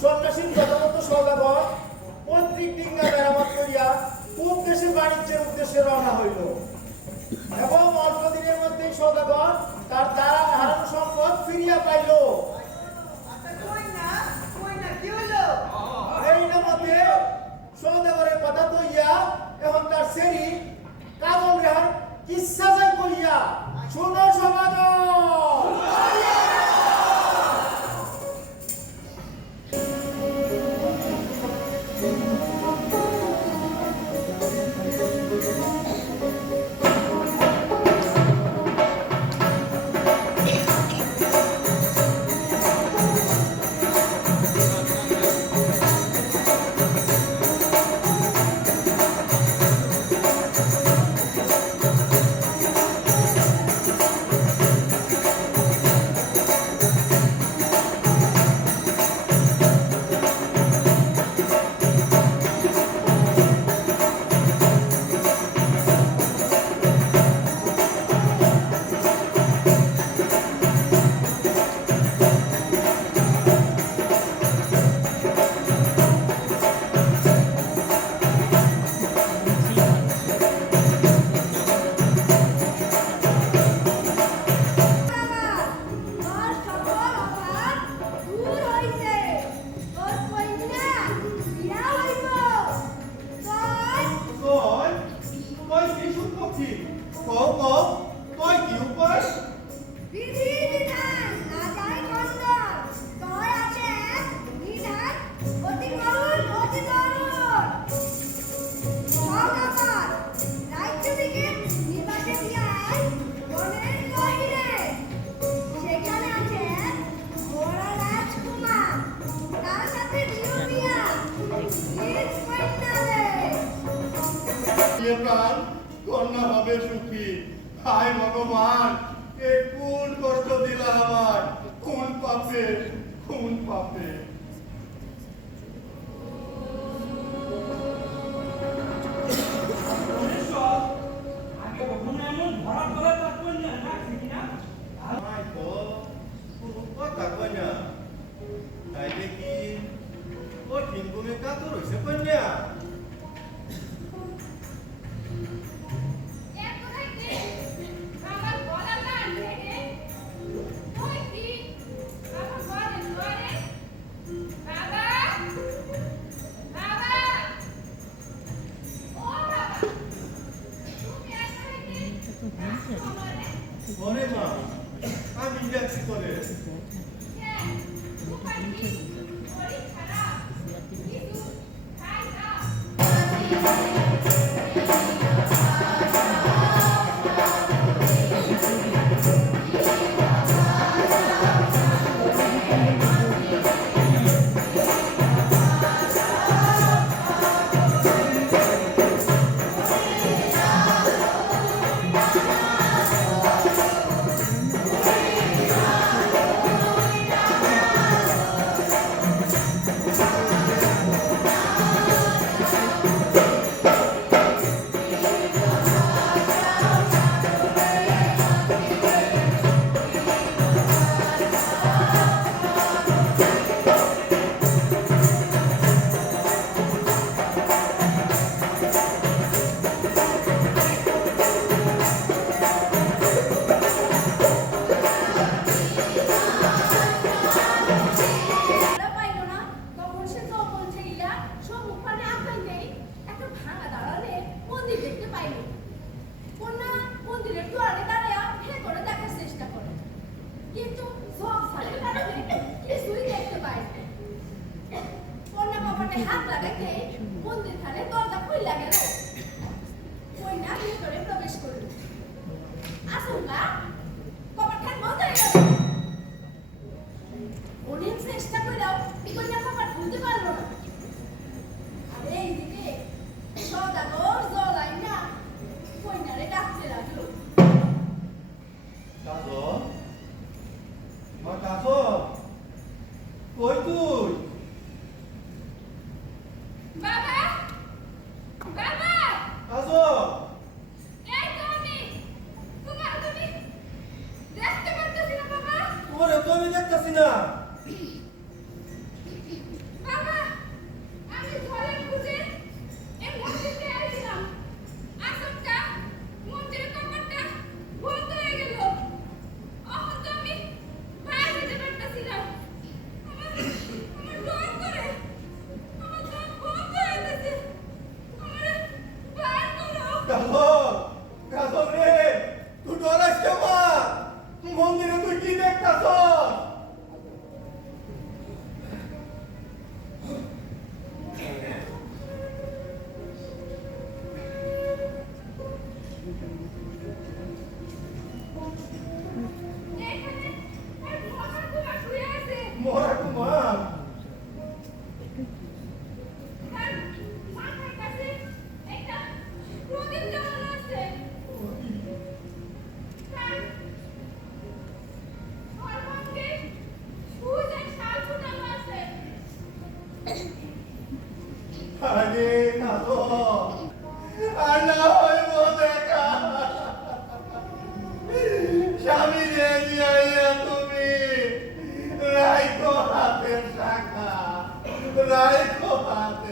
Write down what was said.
সন্ন্যাসীর যথাযথ সওদাগর পৈতৃক ডিঙ্গা মেরামত করিয়া পূব দেশে বাণিজ্যের উদ্দেশ্যে রওনা হইল এবং অল্প দিনের মধ্যেই সওদাগর তার দ্বারা হারানো সম্পদ ফিরিয়া পাইল। এই না মধ্যে সওদাগরের কথা তৈয়া এখন তার সেরি কাজল রেহার কিচ্ছা যাই করিয়া শোনো সমাদর। কন্যা হবে সুখী। হায় ভগবান, এ কোন কষ্ট দিলা আমার, কোন পাপে, কোন পাপে। তাইলে কি ও ঠিনগুমে কাতর হয়েছে কন্যা? ঘরে মা, আমি যাচ্ছি করে। কাজল কাজল রে তুই ডরাস কেমন মন্দিরে তুই কি দেখতাছ এখানে এক মহাকুমা শুয়ে আছে। মরা কুমার তার মাথার কাছে একটা প্রদীপ জ্বালানো আছে। তার সর্বাঙ্গে সূর্যের শাল ফুটানো আছে। আরে কাজল আর না হইব দেখা স্বামী রে নিয়ে তুমি রাইখো হাতের শাখা রাইখো হাতের